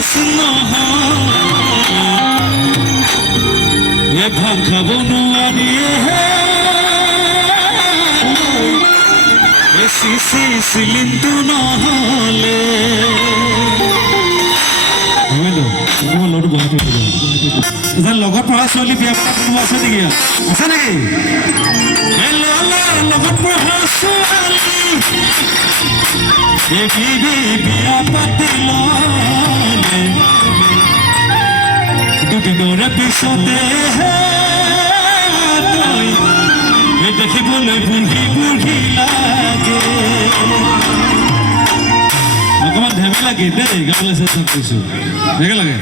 ये भाखा बनुआनिए ये सीसी सिलिंदु নহলে হয়তো মই লড় গুৱাহাটী এজন লগত পঢ়া ছোৱালী বিয়া পতা কোনোবা আছে নেকি আছে নেকি লগত পঢ়া ছোৱালী এই বিয়া পাতিলে দুদিনৰে পিছতে তই দেখিবলৈ বুঢ়ী বুঢ়ী লাগে অকণমান ধেমি লাগে দেই গাবলৈ চেষ্টা কৰিছোঁ ধেকে লাগে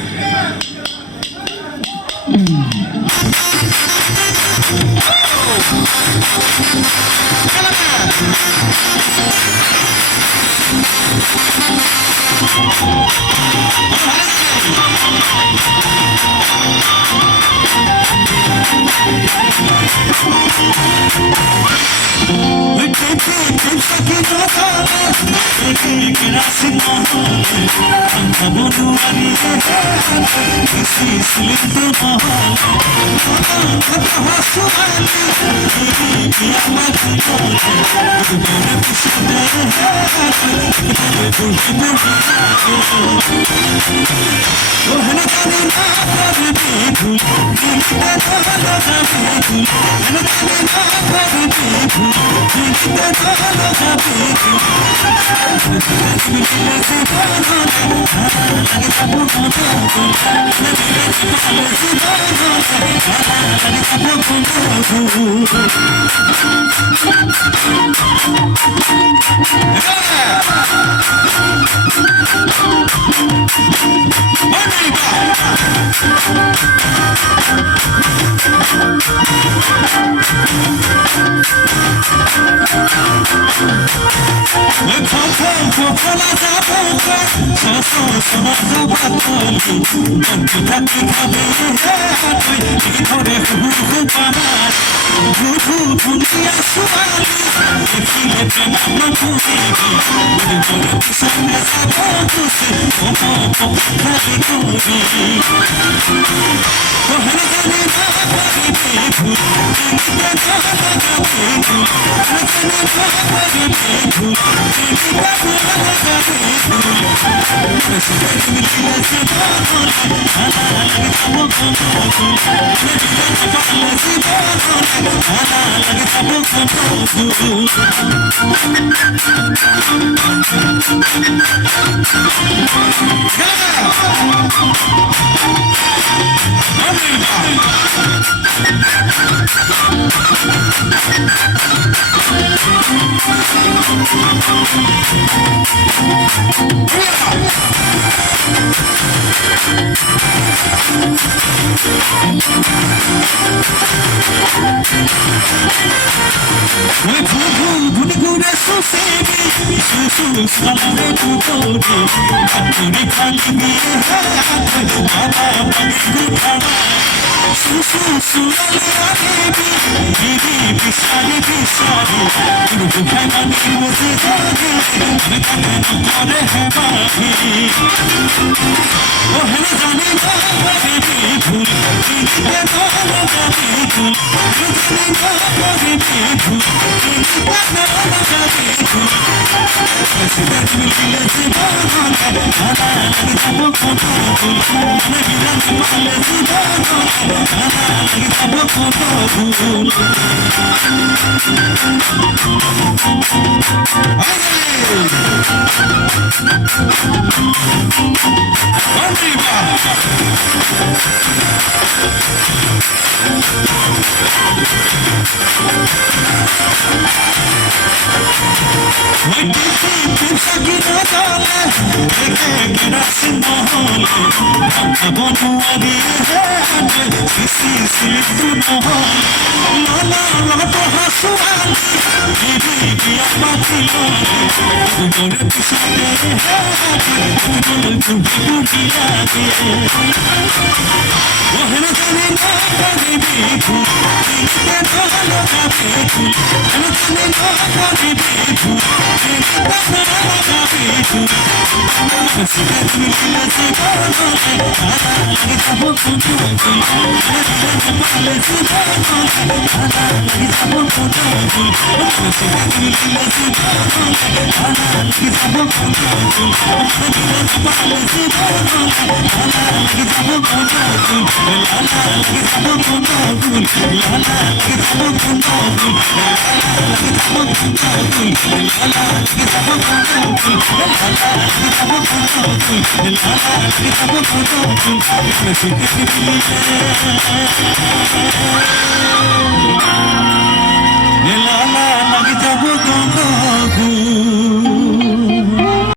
মিলিলে জীবনলে লালা লাগি যাব কুঞ্জ ফুল পালে জীবনলে লালা লাগি যাব কুঞ্জ ফুল মিলিলে জীবনলে লালা লাগি যাব কুঞ্জ ফুল পালে জীবনলে লালা লাগি যাব কুঞ্জ ফুল লালা লাগি যাব কুঞ্জ ফুল লালা লাগি যাব কুঞ্জ ফুল লালা লাগি যাব কুঞ্জ ফুল লালা লাগি যাব কুঞ্জ ফুল লালা লাগি যাব কুঞ্জ ফুল লালা লাগি যাব কুঞ্জ ফুল নসিবে মিলিলে লালা লাগি যাব কুঞ্জ ফুল